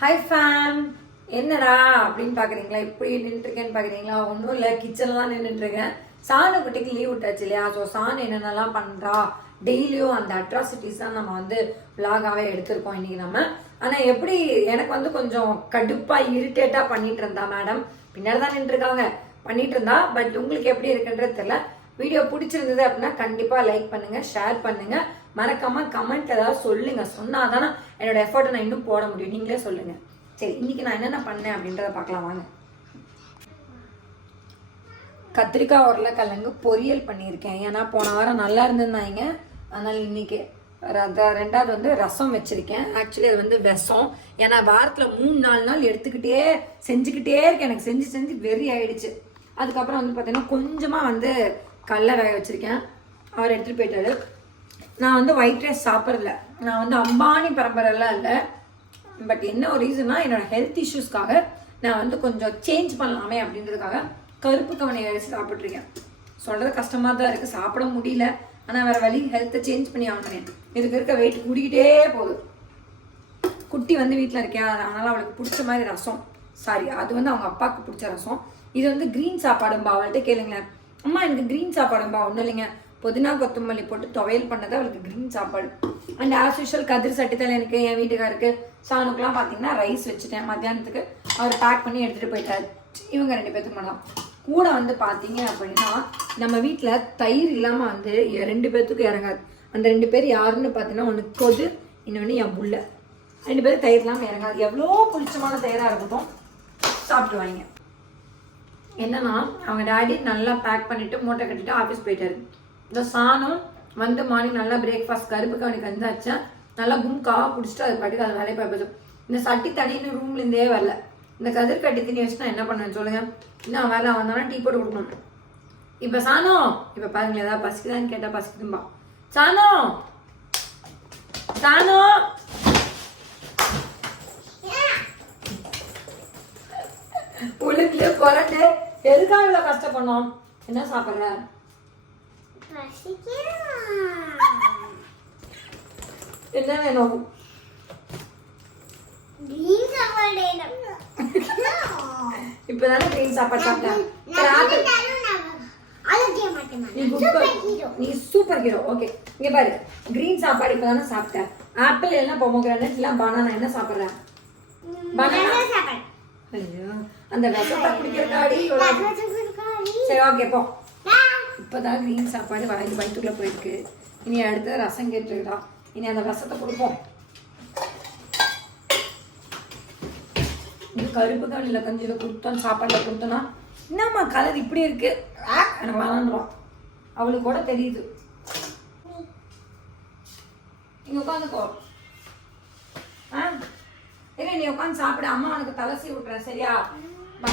Hi fame, என்னடா அப்படின்னு பார்க்குறீங்களா? இப்படி நின்றுருக்கேன்னு பார்க்குறீங்களா? ஒன்றும் இல்லை, கிச்சனில் தான் நின்றுட்டுருக்கேன். சாணு குட்டிக்கு லீவ் விட்டாச்சு இல்லையா? ஸோ சாணு என்னென்னலாம் பண்ணுறா, டெய்லியும் அந்த அட்ராசிட்டிஸ் தான் நம்ம வந்து விலாகாகவே எடுத்திருக்கோம் இன்றைக்கி நம்ம. ஆனால் எப்படி எனக்கு வந்து கொஞ்சம் கடுப்பாக இரிட்டேட்டாக பண்ணிட்டு இருந்தா மேடம். பின்னாடி தான் நின்றுருக்காங்க, பண்ணிட்டு இருந்தா. பட் உங்களுக்கு எப்படி இருக்குன்றது தெரியல. வீடியோ பிடிச்சிருந்தது அப்படின்னா கண்டிப்பாக லைக் பண்ணுங்கள், ஷேர் பண்ணுங்கள், மறக்காமல் கமெண்ட் ஏதாவது சொல்லுங்கள். சொன்னால் தானே என்னோட எஃபர்ட்டை நான் இன்னும் போட முடியும். நீங்களே சொல்லுங்கள். சரி, இன்றைக்கி நான் என்னென்ன பண்ணேன் அப்படின்றத பார்க்கலாம் வாங்க. கத்திரிக்காய் உருளைக்கிழங்கு பொரியல் பண்ணியிருக்கேன். ஏன்னா போன வாரம் நல்லா இருந்திருந்தாங்க, அதனால் இன்றைக்கி ரெண்டாவது வந்து ரசம் வச்சுருக்கேன். ஆக்சுவலி அது வந்து விஷம். ஏன்னா வாரத்தில் 3-4 நாள் எடுத்துக்கிட்டே செஞ்சுக்கிட்டே இருக்கேன். எனக்கு செஞ்சு செஞ்சு வெறி ஆயிடுச்சு. அதுக்கப்புறம் வந்து பார்த்தீங்கன்னா கொஞ்சமாக வந்து கடலை வேக வச்சுருக்கேன். அவர் எடுத்துகிட்டு போயிட்டாரு. நான் வந்து ஒயிட் ரைஸ் சாப்பிட்றதில்ல. நான் வந்து அம்பானி பரம்பரைலாம் இல்லை. பட் என்ன ஒரு ரீசன்னா, என்னோடய ஹெல்த் இஷ்யூஸ்க்காக நான் வந்து கொஞ்சம் சேஞ்ச் பண்ணலாமே அப்படின்றதுக்காக கருப்பு கவனி அரிசி சாப்பிட்ருக்கேன். சொல்கிறது கஷ்டமாக தான் இருக்குது, சாப்பிட முடியல. ஆனால் வேறு வழி, ஹெல்த்தை சேஞ்ச் பண்ணி ஆகணும். இருக்க வெயிட் கூடிக்கிட்டே போகுது. குட்டி வந்து வீட்டில் இருக்கேன், அதனால் அவளுக்கு பிடிச்ச மாதிரி ரசம். சாரி, அது வந்து அவங்க அப்பாவுக்கு பிடிச்ச ரசம். இது வந்து க்ரீன் சாப்பாடும்பா. அவள்கிட்ட கேளுங்களேன், அம்மா எனக்கு க்ரீன் சாப்பாடும்பா. ஒன்றும் இல்லைங்க, புதினா கொத்தமல்லி போட்டு துவையல் பண்ணது அவளுக்கு க்ரீன் சாப்பாடு. அண்ட் ஆஸ் யூஷுவல் கதிர் சட்டித்தலை எனக்கு, என் வீட்டுக்காருக்கு, சாணுக்கெலாம் பார்த்தீங்கன்னா ரைஸ் வச்சுட்டேன். மத்தியானத்துக்கு அவர் பேக் பண்ணி எடுத்துகிட்டு போயிட்டாரு. இவங்க 2 பேர்த்துக்கு மட்டும் கூட வந்து பார்த்தீங்க அப்படின்னா, நம்ம வீட்டில் தயிர் இல்லாமல் வந்து 2 பேர்த்துக்கும் இறங்காது. அந்த 2 பேர் யாருன்னு பார்த்தீங்கன்னா, ஒன்று கொது, இன்னொன்று என் புள்ள. 2 பேரும் தயிர் இல்லாமல் இறங்காது. எவ்வளோ புளிச்சமான தயிராக இருக்கட்டும் சாப்பிடுவாங்க. என்னன்னா, அவங்க டேடி நல்லா பேக் பண்ணிவிட்டு மூட்டை கட்டிட்டு ஆஃபீஸ் போயிட்டாரு. இந்த சாணம் வந்து மார்னிங் நல்லா பிரேக்ஃபாஸ்ட் கருப்பு கவனி கஞ்சாச்சேன். நல்லா கும்காவாக பிடிச்சிட்டு அது பாட்டுக்கு அது வேலையை பார்ப்போம். இந்த சட்டி தனின்னு ரூம்லேருந்தே வரல. இந்த கதிர் கட்டி தண்ணி வச்சு நான் என்ன பண்ணுவேன் சொல்லுங்கள்? இன்னும் வேலை வந்தாலும் டீ போட்டு கொடுக்கணும். இப்போ சாணம், இப்போ பாருங்களேன், ஏதாவது பசிக்குதான்னு கேட்டால் பசிக்குதும்பா. சாணம் சாணம் உளுந்து குரண்டு எதுக்காக இவ்வளோ கஷ்டப்படணும்? என்ன சாப்பிட்ற? என்ன வேணும்? இப்பதானே கிரீன் சாப்பாடு சாப்பிட்டேன். நீ சூப்பர் ஹீரோ. ஓகே, இங்க பாரு, கிரீன் சாப்பாடு இப்பதானே சாப்பிட்டேன். ஆப்பிள் எல்லாம் பொமோகிரானேட் எல்லாம் பனானா. என்ன சாப்பிடுற? பனானா. ஐயோ, அந்த விஷத்தை குடிக்கிறதாடி. சரி, ஓகே போ. இப்போதான் கிரீன் சாப்பாடு வயிற்றுக்குள்ளே போயிருக்கு. இனி அடுத்து ரசம் கேட்டுருக்கா. இனி அந்த ரசத்தை கொடுப்போம். இது கருப்பு கவனியில் கொஞ்சம் இதை கொடுத்தோம், சாப்பாட்டில் கொடுத்தோன்னா என்னம்மா கலர் இப்படி இருக்கு, எனக்கு வளர்ந்துடும். அவளுக்கு கூட தெரியுது. இங்கே உட்காந்துக்கோ. இல்லை, நீ உட்காந்து சாப்பிட. அம்மா உனக்கு தலசி விட்டுறேன், சரியா? பா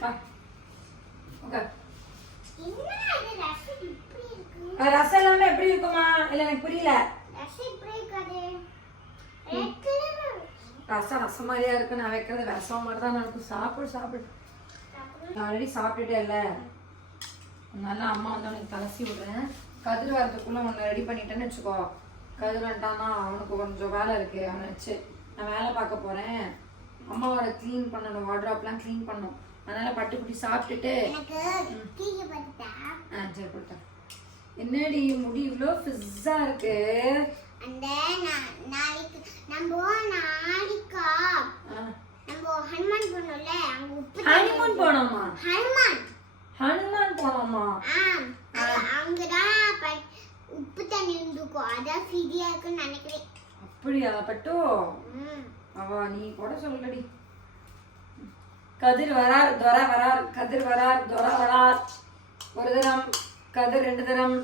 பா. ஓகே, ரசம் எல்லாமே எப்படி இருக்குமா? இல்ல எனக்கு புரியல. ரசம் மாதிரியா இருக்கு. நான் வைக்கிறது விஷம் மாதிரி தான் இருக்கும். சாப்பிடு சாப்பிடு. ஆல்ரெடி சாப்பிட்டுட்டே இல்லை, அதனால அம்மா வந்து அவனுக்கு தலசி விடுறேன். கதிர் வரதுக்குள்ள ஒன்று ரெடி பண்ணிட்டேன்னு வச்சுக்கோ. கதிர் வந்துட்டான்னா அவனுக்கு கொஞ்சம் வேலை இருக்கு. அவனை வச்சு நான் வேலை பார்க்க போறேன். அம்மாவோட க்ளீன் பண்ணணும், வார்ட்ரோப்லாம் க்ளீன் பண்ணணும். அதனால பட்டுக்குட்டி சாப்பிட்டுட்டு சரி கொடுத்தேன். என்னடி முடி இவ்வளோ ஃபிஸ்ஸா இருக்கு? அந்த நாளைக்கு நம்ம ஹனுமான் போனோம்ல, அங்க உப்பு ஹனிமூன் போனோமா? ஹனுமான் போனோமா? அங்கதான் உப்பு தண்ணி இருந்துக்கும். அதான் ஃப்ரீயா இருக்குன்னு நினைக்கிறேன். அப்படியா பட்டு? அவ நீ கூட சொல்லடி. கதிர் வரார், துரை வரார், கதிர் வரார், துரை வரார். ஒரு தரம் கதிர், 2 தரம்.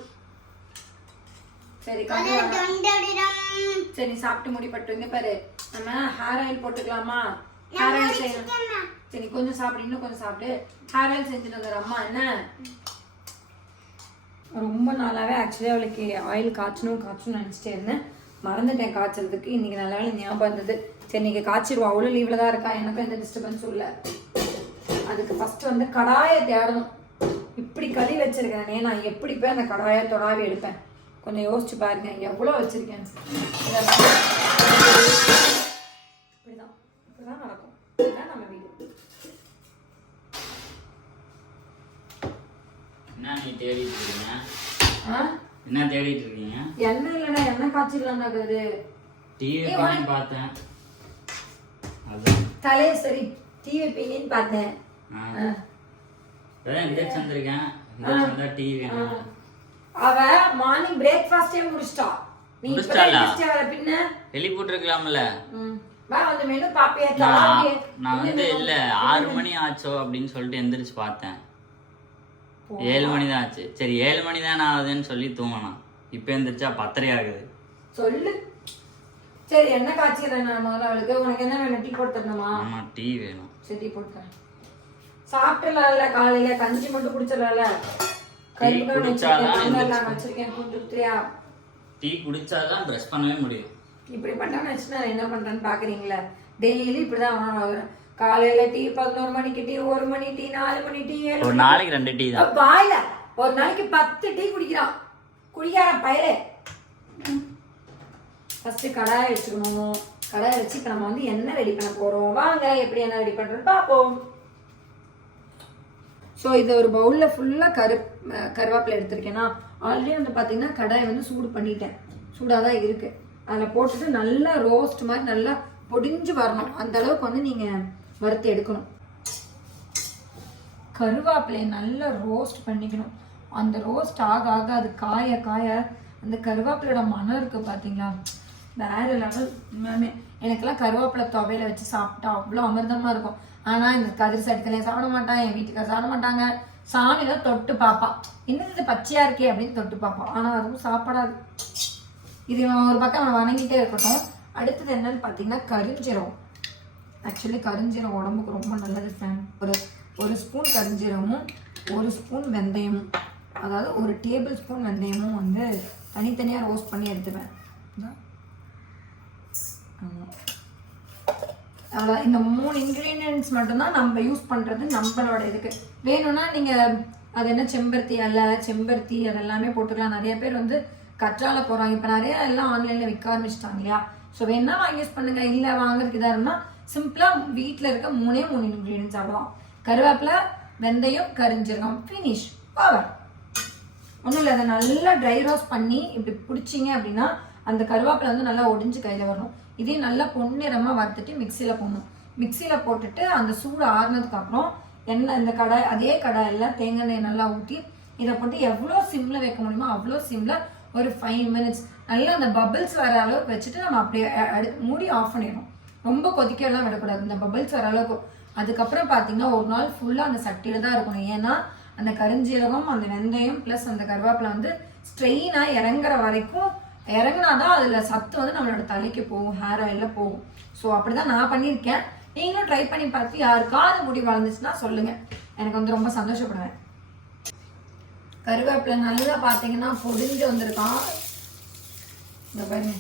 சரி சரி, சாப்பிட்டு முடிப்பட்டு. இங்க பாரு, நம்ம ஹேர் ஆயில் போட்டுக்கலாமா? ஹேர் ஆயில் செய்யணும். சரி, கொஞ்சம் சாப்பிடு, இன்னும் கொஞ்சம் சாப்பிடு. ஹேர் ஆயில் செஞ்சுட்டு வந்துடுற அம்மா. என்ன ரொம்ப நாளாவே ஆக்சுவலி அவளுக்கு ஆயில் காய்ச்சணும்னு நினச்சிட்டே இருந்தேன். மறந்துட்டேன் காய்ச்சறதுக்கு. இன்னைக்கு நல்ல வேலை ஞாபகம் இருந்தது. சரி, இன்னைக்கு காய்ச்சிடுவோம். அவளும் லீவ்ல தான் இருக்கா, எனக்கும் எந்த டிஸ்டர்பன்ஸும் இல்லை. அதுக்கு ஃபர்ஸ்ட் வந்து கடாயை தேடணும். இப்படி கறி வச்சிருக்கேனே, நான் எப்படி போய் அந்த கடாயை தொடாவி எடுப்பேன்? கொஞ்சம் யோசிச்சு பாருங்க எவ்வளோ வச்சிருக்கேன். என்ன தேடிட்டு இருக்கீங்க? எண்ணெய் இல்லைன்னா எண்ணெய் காய்ச்சிடலாம்னாக்குது. டிவி பண்ணி பார்த்தேன். அதான் தலையை சரி டிவி பின்னு பார்த்தேன். அதான் இன்ஜெக்ஷன் வந்திருக்கேன். இன்ஜெக்ஷன் தான் டிவி வேணும். அவ மார்னிங் பிரேக்ஃபாஸ்டே முடிச்சிட்டா. நீ முடிச்சிட்டாளா? பின்ன வெளி போட்டுருக்கலாம்ல. வா வந்து மெனு பாப்பியா? நான் வந்து இல்ல 6 மணி ஆச்சோ அப்படின்னு சொல்லிட்டு எந்திரிச்சு பார்த்தேன். 7 மணி தான் ஆச்சு. சரி 7 மணி தானே ஆகுதுன்னு சொல்லி தூங்கினான். இப்போ எந்திரிச்சா 10:30 ஆகுது. சொல்லு. சரி என்ன காய்ச்சிக்கிறேன் நான் முதல்ல அவளுக்கு. உனக்கு என்ன வேணும்? டீ போட்டு தரணுமா? ஆமா டீ வேணும். சரி டீ போட்டு தரேன். சாப்பிட்டுலாம்ல காலையில கஞ்சி மட்டும் குடிச்சிடலாம்ல. வச்சிருக்கேன் குடுத்துறியா? டீ குடிச்சாதான் ப்ரஷ் பண்ணவே முடியும். இப்படி பண்ணா நான் என்ன பண்றேன்னு பாக்குறீங்களா? டெய்லி இப்படிதான் வாங்குறேன். காலையில டீ 11 மணிக்கு டீ, 1 மணி டீ, 4 மணி டீ, 7 ஒரு நாளைக்கு 2 டீ தான். வாயில ஒரு நாளைக்கு 10 டீ குடிக்கிறான். குடிக்கார பயிரே. ஃபர்ஸ்ட் கடாயை வச்சுக்கணும். கடாயை வச்சு இப்ப நம்ம வந்து என்ன ரெடி பண்ண போறோம். வாங்க எப்படி என்ன ரெடி பண்றோம்னு பார்ப்போம். ஸோ இதை ஒரு பவுலில் ஃபுல்லாக கருவேப்பிலை எடுத்திருக்கேன்னா ஆல்ரெடி வந்து பார்த்தீங்கன்னா கடாயை வந்து சூடு பண்ணிட்டேன். சூடாக தான் இருக்குது. அதில் போட்டுட்டு நல்லா ரோஸ்ட் மாதிரி நல்லா பொடிஞ்சு வரணும். அந்த அளவுக்கு வந்து நீங்கள் வறுத்து எடுக்கணும். கருவேப்பிலையை நல்லா ரோஸ்ட் பண்ணிக்கணும். அந்த ரோஸ்ட் ஆக ஆக அது காய காய அந்த கருவேப்பிலையோட மனம் இருக்குது பார்த்தீங்களா, வேற லெவல். உண்மையாமே எனக்கெல்லாம் கருவேப்பிலை துவையில வச்சு சாப்பிட்டா அவ்வளோ அமிர்தமாக இருக்கும். ஆனால் இந்த கதிர் சட்டுக்கலையும் சாப்பிட மாட்டான், என் வீட்டுக்கார சாப்பிட மாட்டாங்க. சாமி தான் தொட்டு பார்ப்பா, இன்னும் இது பச்சையாக இருக்கே அப்படின்னு தொட்டு பார்ப்பான். ஆனால் அதுவும் சாப்பிடாது. இது ஒரு பக்கம் அவன் வணங்கிட்டே இருக்கட்டும். அடுத்தது என்னன்னு பார்த்தீங்கன்னா கரிஞ்சீரகம். ஆக்சுவலி கரிஞ்சீரகம் உடம்புக்கு ரொம்ப நல்லது ஃப்ரெண்ட். ஒரு ஸ்பூன் கரிஞ்சீரகமும் 1 ஸ்பூன் வெந்தயமும், அதாவது 1 டேபிள் ஸ்பூன் வெந்தயமும் வந்து தனித்தனியாக ரோஸ்ட் பண்ணி எடுத்துப்பேன். அவ்வளோ இந்த 3 இன்க்ரீடியன்ட்ஸ் மட்டும்தான் நம்ம யூஸ் பண்ணுறது நம்மளோட இதுக்கு. வேணும்னா நீங்கள் அது என்ன செம்பருத்தி அல்ல செம்பருத்தி அதெல்லாமே போட்டுக்கலாம். நிறைய பேர் வந்து கற்றாழை போகிறாங்க. இப்போ நிறைய எல்லாம் ஆன்லைனில் விற்க ஆரம்பிச்சிட்டாங்க இல்லையா? ஸோ வேணா வாங்கி யூஸ் பண்ணுங்கள். இல்லை வாங்குறதுக்கு இதாக இருந்தால் சிம்பிளாக வீட்டில் இருக்க 3 இன்க்ரீடியன்ட்ஸ் அவ்வளோ. கருவேப்பிலை, வெந்தயம், கரிஞ்சீரகம், ஃபினிஷ் பவர். ஒன்றும் இல்லை, அதை நல்லா ட்ரை ரோஸ்ட் பண்ணி இப்படி பிடிச்சிங்க அப்படின்னா அந்த கருவேப்பிலை வந்து நல்லா ஒடிஞ்சு கையில் வரணும். இதே நல்லா பொன்னிறமாக வறுத்துட்டு மிக்சியில் போடணும். மிக்சியில் போட்டுட்டு அந்த சூடு ஆறுனதுக்கப்புறம் எண்ணெய் இந்த கடாய் அதே கடாயில் தேங்காய் எண்ணெய் நல்லா ஊற்றி இதை போட்டு எவ்வளோ சிம்மில் வைக்க முடியுமோ அவ்வளோ சிம்மில் ஒரு 5 மினிட்ஸ் நல்லா அந்த பபிள்ஸ் வர அளவுக்கு வச்சுட்டு நம்ம அப்படியே மூடி ஆஃப் பண்ணிடணும். ரொம்ப கொதிக்கலாம் விடக்கூடாது, இந்த பபிள்ஸ் வர அளவுக்கு. அதுக்கப்புறம் பார்த்தீங்கன்னா ஒரு நாள் ஃபுல்லாக அந்த சட்டியில் தான் இருக்கணும். ஏன்னா அந்த கரிஞ்சீரகம், அந்த வெந்தயம் ப்ளஸ் அந்த கருவேப்பிலை வந்து ஸ்ட்ரெயினாக இறங்குற வரைக்கும் இறங்குனாதான் அதில் சத்து வந்து நம்மளோட தலைக்கு போகும், ஹேர் ஆயிலில் போகும். ஸோ அப்படி தான் நான் பண்ணியிருக்கேன். நீங்களும் ட்ரை பண்ணி பார்த்து யாருக்காவது முடி வளர்ந்துச்சுன்னா சொல்லுங்கள், எனக்கு வந்து ரொம்ப சந்தோஷப்படுவேன். கருவேப்பிலை நல்லா பார்த்தீங்கன்னா பொடிஞ்சு வந்திருக்கான். இந்த பாருங்க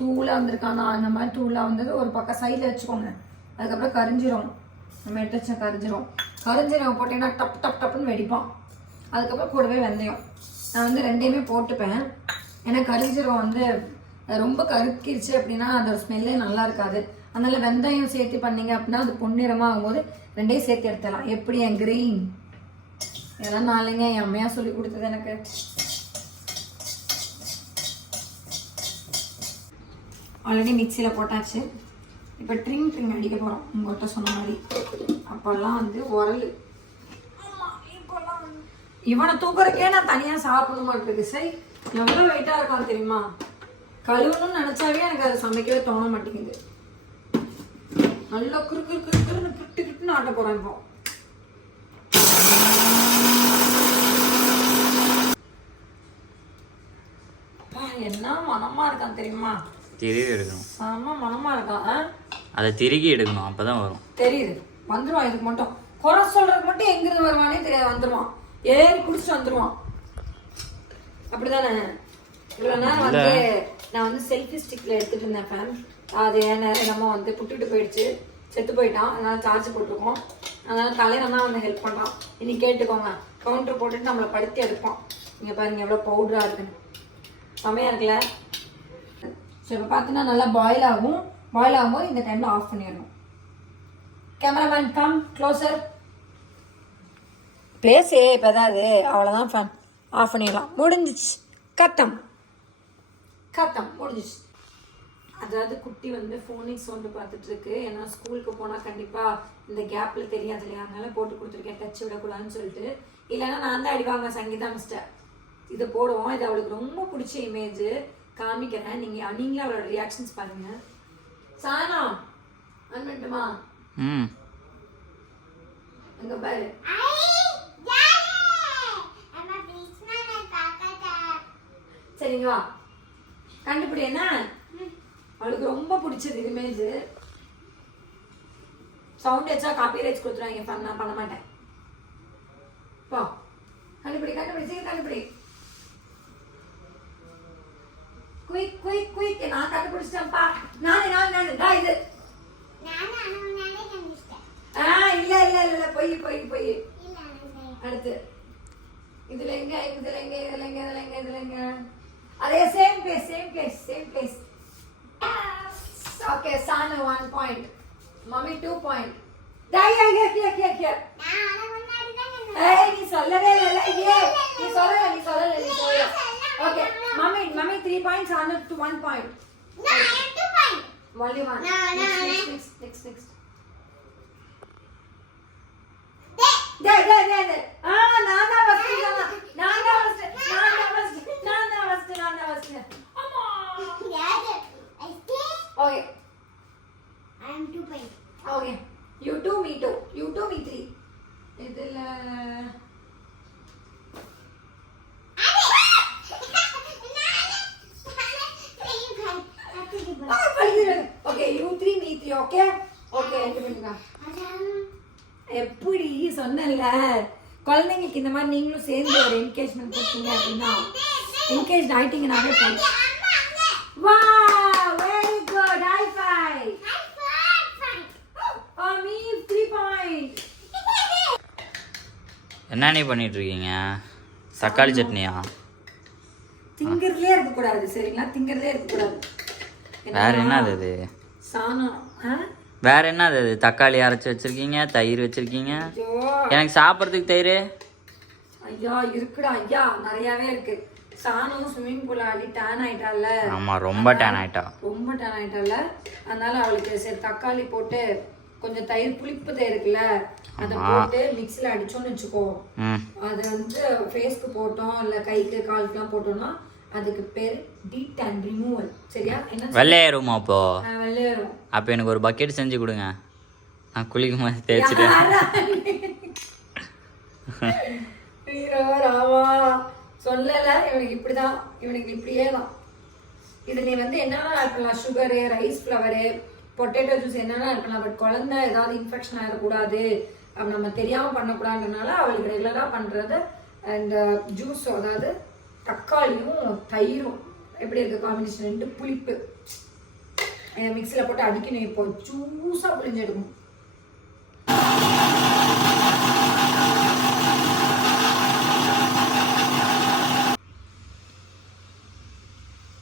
தூளாக வந்திருக்கானா, அந்த மாதிரி தூளாக வந்தது ஒரு பக்கம் சைடில் வச்சுக்கோங்க. அதுக்கப்புறம் கரிஞ்சிரும். நம்ம எடுத்து வச்ச கரிஞ்சீரகம் போட்டீங்கன்னா டப் டப் டப்புன்னு வெடிப்பான். அதுக்கப்புறம் கூடவே வெந்தயம் நான் வந்து 2யுமே போட்டுப்பேன். ஏன்னா கரிஞ்சீரகம் வந்து ரொம்ப கருக்கிருச்சு அப்படின்னா அதோட ஸ்மெல்லே நல்லா இருக்காது. அதனால வெந்தயம் சேர்த்து பண்ணீங்க அப்படின்னா அது பொன்னிறமாக ஆகும்போது 2யும் சேர்த்து எடுத்துடலாம். எப்படி என் கிரீன் இதெல்லாம் நாளைங்க என் அம்மையா சொல்லி கொடுத்தது எனக்கு. ஆல்ரெடி மிக்சியில் போட்டாச்சு. இப்போ ட்ரிங் அடிக்க போகிறோம் உங்கள்கிட்ட சொன்ன மாதிரி. அப்போல்லாம் வந்து உரல். இவனை தூக்குறக்கே நான் தனியாக சாப்பிட மாட்டேங்குது. சரி எவ்வளோ வெயிட்டாக இருக்கான் தெரியுமா? கழுவணும்னு நினச்சாவே எனக்கு அதை சமைக்கவே தோண மாட்டேங்குது. நல்லா கிருக்குன்னு கிட்டுன்னு ஆட்ட போகிறேன் இப்போ. என்ன மனமா இருக்கான் தெரியுமா? திருகி எடுக்கணும். செம்ம மனமா இருக்கான். அதை திருகி எடுக்கணும், அப்பதான் வரும். தெரியுது வந்துருவான். இதுக்கு மட்டும் குறை சொல்றதுக்கு மட்டும் எங்கிருந்து வருவானே தெரியாது, வந்துருவான். ஏறி குடிச்சிட்டு வந்துருவான். அப்படிதானே? இவ்வளவு நேரம் வந்து நான் வந்து செல்ஃபி ஸ்டிக்ல எடுத்துட்டு இருந்தேன் ஃபேன். அது ஏன் நேரமா வந்து புட்டுட்டு போயிடுச்சு, செத்து போயிட்டான். அதனால சார்ஜ் போட்டிருக்கோம். அதனால தலையில தான் வந்து ஹெல்ப் பண்றான். இனி கேட்டுக்கோங்க, கவுண்டர் போட்டுட்டு நம்மளை படுத்தி எடுப்பான். நீங்க பாருங்க எவ்வளவு பவுடரா இருக்குன்னு, செமையா இருக்குல்ல? ஸோ இப்போ பார்த்தீங்கன்னா நல்லா பாயில் ஆகும். பாயில் ஆகும்போது இந்த டைமில் ஆஃப் பண்ணிடணும். Cameraman come closer. பிளேஸே இப்போ தான் அது அவ்வளோதான் ஃபேன். ஆஃப் பண்ணிடலாம். முடிஞ்சிச்சு, கத்தம் முடிஞ்சிச்சு. அதாவது குட்டி வந்து ஃபோனிக்ஸ் சவுண்டு பார்த்துட்ருக்கு. ஏன்னா ஸ்கூலுக்கு போனால் கண்டிப்பாக இந்த கேப்பில் தெரியாது இல்லையா, அதனால போட்டு கொடுத்துருக்கேன் டச் விடக்கூடாதுன்னு சொல்லிட்டு. இல்லைன்னா நான் தான் அடிவாங்க சங்கீதா மிஸ்டர். இதை போடுவோம். இது அவளுக்கு ரொம்ப பிடிச்ச இமேஜ், காமிக்கிறேன். நீங்களே அவளோட ரியாக்ஷன்ஸ் பாருங்கள். சானா ஆன் பண்ணட்டுமா? அங்கே பாரு. சரிங்க வா, கண்டுபிடி. என்ன அவளுக்கு ரொம்ப பிடிச்சது இமேஜ். சவுண்ட் வச்சா காப்பி ரைட்ஸ் கொடுத்துருவாங்க. நான் பண்ண மாட்டேன். போ கண்டுபிடி சீக்கிரம் கண்டுபிடி. குயிக் நான் கண்டுபிடிச்சிட்டேன்ப்பா. நானே இது. இல்ல போய் அடுத்து இதுல எங்க அதே same place. Okay, Chanu 1 point, mummy 2 point. here. நீ சொல்லவே இல்ல. நீ சொல்லல. Okay, mummy 3 point, Chanu 1 point. only one. Next. நானா first. அம்மா. Okay. I am 2 point. Okay. You 2, me 2. You 2, me 3. இதுல Okay, you 3, me 3. Okay. என்கிட்ட பண்ணுங்க. எப்படி சொன்னல, குழந்தைங்களுக்கு இந்த மாதிரி நீங்களும் சேர்ந்து ஒரு என்கேஜ்மெண்ட் போட்டீங்க அப்படின்னா, என்கேஜ் ஆயிட்டீங்கன்னாவே போதும். Wow, very good. High five. Me 3 point. என்ன நீ பண்ணிட்டு இருக்கீங்க? தக்காளி சட்னியா? திங்கறதுலயே இருக்க கூடாது சரிங்களா? திங்கறதுலயே இருக்க கூடாது. வேற என்னது இது? சாணம். வேற என்னது இது? தக்காளி அரைச்சி வச்சிருக்கீங்க, தயிர் வச்சிருக்கீங்க. எனக்கு சாப்பிட்றதுக்கு தயிர்? ஐயா இருக்குடா ஐயா, நிறையாவே இருக்கு. சாணம் ஸ்விம்மிங் பூல் ஆடி டேன் ஆயிட்டால. ஆமா, ரொம்ப டேன் ஆயிட்டால. அதனால அவளுக்கு சரி தக்காளி போட்டு கொஞ்சம் தயிர், புளிப்பு தயிர் இருக்குல்ல, அதை போட்டு மிக்ஸில் அடிச்சோன்னு வச்சுக்கோ. அது வந்து ஃபேஸ்க்கு போட்டோம் இல்லை கைக்கு காலுக்குலாம் போட்டோம்னா அதுக்கு பேர் டீட் அண்ட் ரிமூவல். சரியா? என்ன வெள்ளையேறுமா? அப்போ வெள்ளையேறும். அப்போ எனக்கு ஒரு பக்கெட் செஞ்சு கொடுங்க, நான் குளிக்கும் போது தேய்ச்சிட்டேன். ராமா சொல்லல, இவனுக்கு இப்படிதான், இவனுக்கு இப்படியே தான். இது நீ வந்து என்னென்ன ஆட் பண்ணலாம், sugar, rice flower, potato juice என்னென்ன ஆட் பண்ணலாம். பட் குழந்தை ஏதாவது இன்ஃபெக்ஷன் ஆகிடக்கூடாது, அப்படி நம்ம தெரியாமல் பண்ணக்கூடாதுனால அவளுக்கு ரெகுலராக பண்ணுறது அந்த ஜூஸ், அதாவது தக்காளியும் தயிரும் எப்படி இருக்கு காம்பினேஷன், 2 புளிப்பு மிக்சியில் போட்டு அடிக்கணும். இப்போ ஜூஸாக புளிஞ்சு எடுக்கணும்.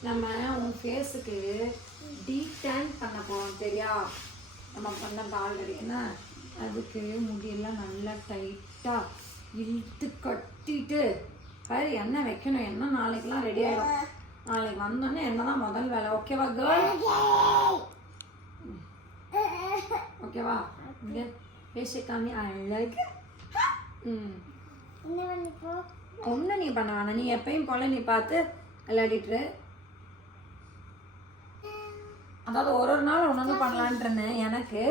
நம்ம உன் ஃபேஸுக்கு டீடேன் பண்ண போகிறோம் சரியா? நம்ம பண்ண ஆல்ரெடி. ஏன்னா அதுக்கு முடியெல்லாம் நல்லா டைட்டாக இழுத்து கட்டிட்டு பாரு, எண்ணெய் வைக்கணும். எண்ணெய் நாளைக்கெல்லாம் ரெடி ஆகிடும். நாளைக்கு வந்தோடனே எண்ணெய் தான் முதல் வேலை. ஓகேவா கேர்ள்? ஓகேவா? இங்கே ஃபேஸை காமி அழகு. ஒன்றும் நீ பண்ண வேணாம், நீ எப்பயும் போல நீ பார்த்து விளையாடிட்டு. அதாவது ஒரு நாள் ஒன்று பண்ணலான்ட்டு இருந்தேன் எனக்கு.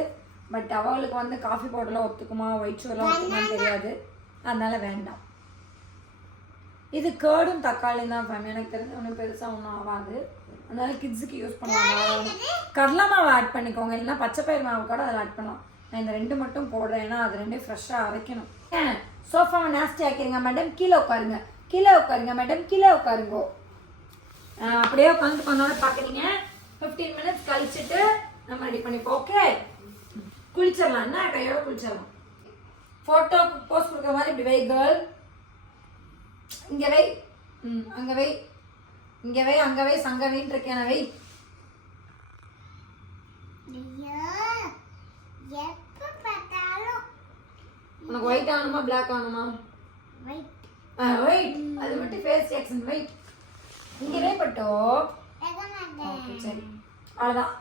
பட் அவளுக்கு வந்து காஃபி பவுடர்லாம் ஒத்துக்குமா, ஒயிட் சுகர்லாம் ஒத்துக்குமான்னு தெரியாது, அதனால வேண்டாம். இது கேர்டும் தக்காளியும் தான் ஃபேமிலி. எனக்கு தெரிஞ்ச ஒன்றும் பெருசாக ஒன்றும் ஆகாது, அதனால கிட்ஸுக்கு யூஸ் பண்ணுவாங்க. கடலை மாவு ஆட் பண்ணிக்கோங்க, இல்லைன்னா பச்சை பயிர் மாவு கூட அதில் ஆட் பண்ணலாம். நான் இந்த 2 மட்டும் போடுறேன், ஏன்னா அது 2 ஃப்ரெஷ்ஷாக அரைக்கணும். சோஃபாவை நாஸ்டி ஆக்கிடுங்க மேடம், கீழே உட்காருங்க. மேடம், கீழே உட்காருங்கோ. அப்படியே உட்காந்து கொஞ்ச பார்க்குறீங்க. 15 மினிட்ஸ் கழிச்சுட்டு நம்ம ரெடி பண்ணிப்போம். ஓகே, குளிச்சிடலாம். என்ன கையோட குளிச்சிடலாம். ஃபோட்டோ போஸ்ட் கொடுக்குற மாதிரி இப்படி வை கேர்ள். இங்கே வை, அங்கே வை, இங்கே வை, அங்கே வை, சங்க வைன்னு இருக்கேன் வை. உனக்கு ஒயிட் ஆகணுமா பிளாக் ஆகணுமா? வெயிட், அது மட்டும் ஃபேஸ் ரியாக்ஷன். வெயிட், இங்கே பட்டோ. ஓகே சரி, அவ்வளோதான்.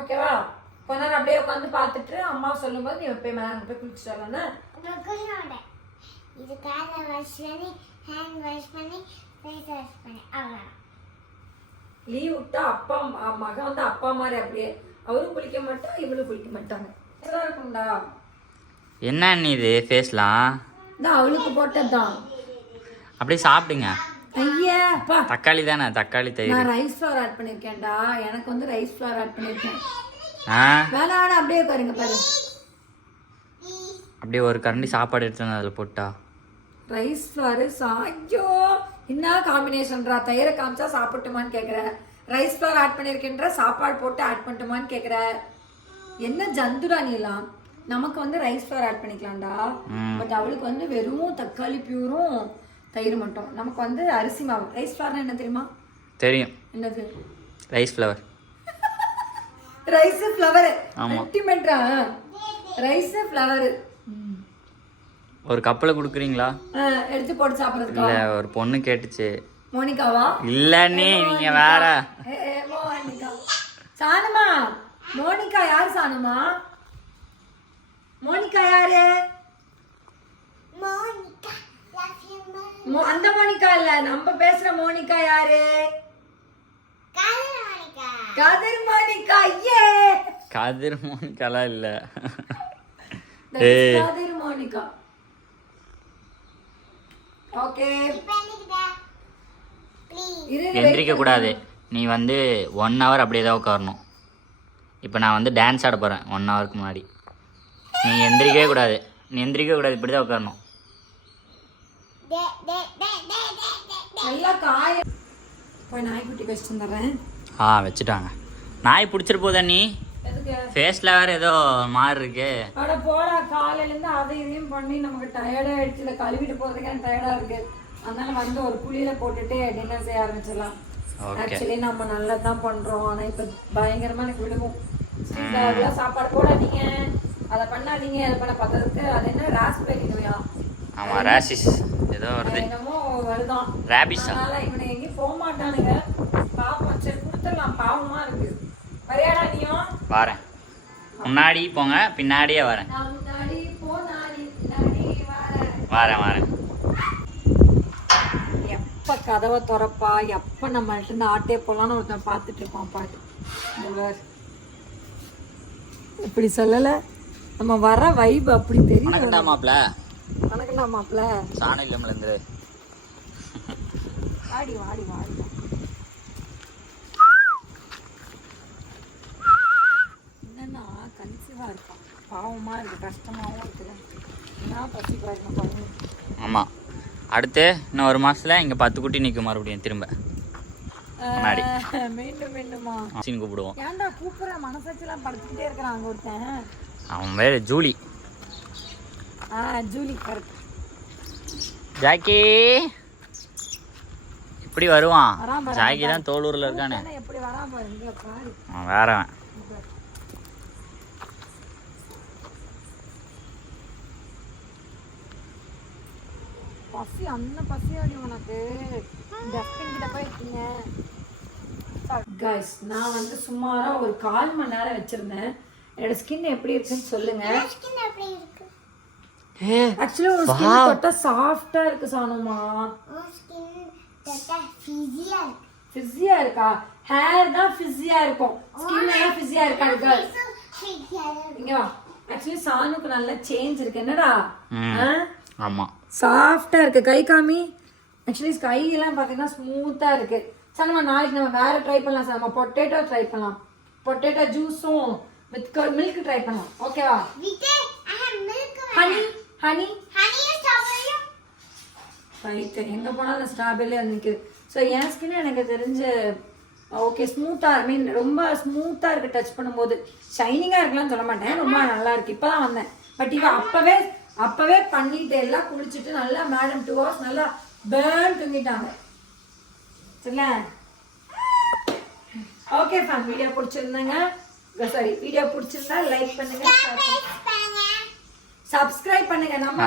ஓகேவா? கொஞ்ச நேரம் அப்படியே உட்காந்து பார்த்துட்டு அம்மா சொல்லும்போது நீ போய் மேலே போய் குளிச்சுட்டு வரலான்னு. இது காலை வாஷ் பண்ணி ஹேண்ட் வாஷ் பண்ணி ஃபேஸ் வாஷ் பண்ணி அவ்வளோதான். லீவ் விட்டா அப்பா மகன் வந்து அப்பா மாதிரி அப்படியே அவரும் குளிக்க மாட்டா இவளும் குளிக்க மாட்டாங்க. இருக்கும்டா. என்ன நீ இது ஃபேஸ்லாம்? நான் அவளுக்கு போட்டதுதான். அப்படியே சாப்பிடுங்க. ஐயா அப்பா, தக்காளி தானே, தக்காளி தயிர். நான் ரைஸ் ஃப்ளவர் ஆட் பண்ணிருக்கேன்டா. எனக்கு வந்து ரைஸ் ஃப்ளவர் ஆட் பண்ணிருக்கேன். வேணா அப்படியே பாருங்க பாரு. அப்படியே ஒரு கரண்டி சாப்பாடு எடுத்து அதில் போட்டா ரைஸ் ஃப்ளவர். ஐயோ என்ன காம்பினேஷன்ரா. தயிரை காமிச்சா சாப்பிட்டுமான்னு கேட்குற, ரைஸ் ஃப்ளவர் ஆட் பண்ணியிருக்கேன்ற சாப்பாடு போட்டு ஆட் பண்ணட்டுமான்னு கேட்குற. என்ன ஜந்துடா நீ எல்லாம். நமக்கு வந்து ரைஸ் ஃப்ளவர் ஆட் பண்ணிக்கலாம்டா. பட் அவளுக்கு வந்து வெறும் தக்காளி பியூரும் தயிர் மட்டும். நமக்கு வந்து அரிசி மாவு. ரைஸ் ஃப்ளவர்னா என்ன தெரியுமா? தெரியும். என்னது? Rice flour. Rice flour. அல்டிமேட்ரா. Rice flour. ஒரு கப்பில் கொடுக்குறீங்களா? எடுத்து போட்டு சாப்பிட்றதுக்கா? இல்லை, ஒரு பொண்ணு கேட்டுச்சு. மோனிகாவா? இல்லைண்ணே, நீங்க வேற. மோனிகா. சானுமா? மோனிகா யாரு சானுமா? மோனிகா யாரு? அந்த மோனிகா இல்ல, நம்ம பேசுற மோனிகா யாரு? கதிர் மோனிகா. ஏ கதிர் மோனிகாலாம் இல்ல. கதிர் மோனிகா. ஓகே, எந்திரிக்க கூடாது. நீ வந்து 1 hour அப்படியே தான் உட்காரணும். இப்போ நான் வந்து டான்ஸ் ஆட போகிறேன் 1 hourக்கு முன்னாடி. நீ எந்திரிக்கவே கூடாது. இப்படி தான் உட்காரணும். நல்லா காய போய் நாய்க்குட்டி வச்சுட்டு வந்துடுறேன். வச்சுட்டாங்க. நாய் பிடிச்சிட்டு போதா நீ? ஃபேஸில் வேறு ஏதோ மாறு இருக்கு. அட போடா, காலையிலேருந்து அதை இதையும் பண்ணி நமக்கு டயர்டாக ஆயிடுச்சு. இல்லை கழுவிட்டு போகிறதுக்கே டயர்டாக இருக்கு. அதனால வந்து ஒரு குழியில் போட்டுட்டு டின்னர் செய்ய ஆரம்பிச்சிடலாம். ஆக்சுவலி நம்ம நல்லா தான் பண்ணுறோம். ஆனால் இப்போ பயங்கரமாக எனக்கு விழுவும். அதெல்லாம் சாப்பாடு போடாதீங்க, அதை பண்ணாதீங்க, அதை பண்ண பார்த்ததுக்கு அது என்ன ராஸ்பெரி நோயா? ஆமாம், ராசிஸ் ஏதோ வருது. என்னமோ வருதான். ராபிஸ். அதனால இவனை எங்கேயும் போக மாட்டானுங்க. பாப்போம், சரி கொடுத்துடலாம். பாவமாக இருக்கு. வரையாடா நீயும்? வரேன். முன்னாடி போங்க, பின்னாடியே வரேன். வரேன். எப்ப கதவை திறப்பா, எப்ப நம்மள்ட்ட இருந்து ஆட்டே போலான்னு ஒருத்தன் பார்த்துட்டு இருப்பான் பாரு. இப்படி சொல்லல, நம்ம வர வைப் அப்படி தெரியும். வணக்கம்டா மாப்ள. வணக்கம்டா மாப்ள. சாணம் இல்லாமல் இருந்து வாடி. என்னன்னா கன்சீவா இருப்பான். பாவமா இருக்கு, கஷ்டமாவும் இருக்குல்ல. என்ன பசி பாருங்க. ஆமாம். அடுத்து இன்னும் 1 மாசத்துல இங்கே 10 குட்டி நிற்கும் மறுபடியும் திரும்ப முன்னாடி. மீண்டுமா கூப்பிடுவோம். ஏன்டா கூப்பிடுற? மனசாட்சியெல்லாம் படுத்துக்கிட்டே இருக்கிறான் அங்கே ஒருத்தன். அவன் வேறு ஜூலி. Julie correct. ஜாக்கி இப்படி வருவான். ஜாக்கி தான் தோலூரில் இருக்கானே. எப்படி வரா பாரு. அவன் வேறவன். பசி அந்த பசியாடி உனக்கு. கைஸ், நான் வந்து சுமாரா ஒரு 1/4 மணி நேரம் வச்சிருந்தேன். என்னோட ஸ்கின் எப்படி இருக்குன்னு சொல்லுங்க. ஆக்சுவலி ஒரு ஸ்கின் தொட்டா சாஃப்டா இருக்கு சானுமா. ஃபிஸியா இருக்கா? ஹேர் தான் ஃபிஸியா இருக்கும், ஸ்கின் எல்லாம் ஃபிஸியா இருக்காது. கேர்ள்ஸ் இங்க வா. ஆக்சுவலி சானுக்கு நல்ல சேஞ்ச் இருக்கு. என்னடா? ஆமா, சாஃப்டா இருக்கு. கை காமி. ஆக்சுவலி கை எல்லாம் பாத்தீங்கன்னா ஸ்மூத்தா இருக்கு. சார் நாளைக்கு நம்ம வேற ட்ரை பண்ணலாம் சார். நம்ம பொட்டேட்டோ ட்ரை பண்ணலாம். பொட்டேட்டோ ஜூஸும் வித் மில்க் ட்ரை பண்ணலாம். ஓகேவா? Honey right. எங்க போனாலும் ஸ்ட்ராபெரி அது நிற்குது. ஸோ என் ஸ்கின் எனக்கு தெரிஞ்சு ஓகே, ஸ்மூத்தா, மீன் ரொம்ப ஸ்மூத்தா இருக்கு. டச் பண்ணும்போது ஷைனிங்கா இருக்கலாம்னு சொல்ல மாட்டேன், ரொம்ப நல்லா இருக்கு. இப்பதான் வந்தேன். பட் இவ அப்பவே பண்ணிட்டு எல்லாம் குளிச்சுட்டு நல்லா மேடம் 2 hours நல்லா பேர்ன் தூங்கிட்டாங்க. சரிங்களா? ஓகே ஃபேன், வீடியோ பிடிச்சிருந்தாங்க. சாரி, வீடியோ பிடிச்சிருந்தா லைக் பண்ணுங்க, சப்ஸ்கிரைப் பண்ணுங்க. நம்ம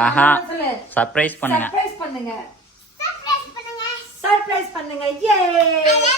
சர்ப்ரைஸ் பண்ணுங்க. பண்ணுங்க. ஏ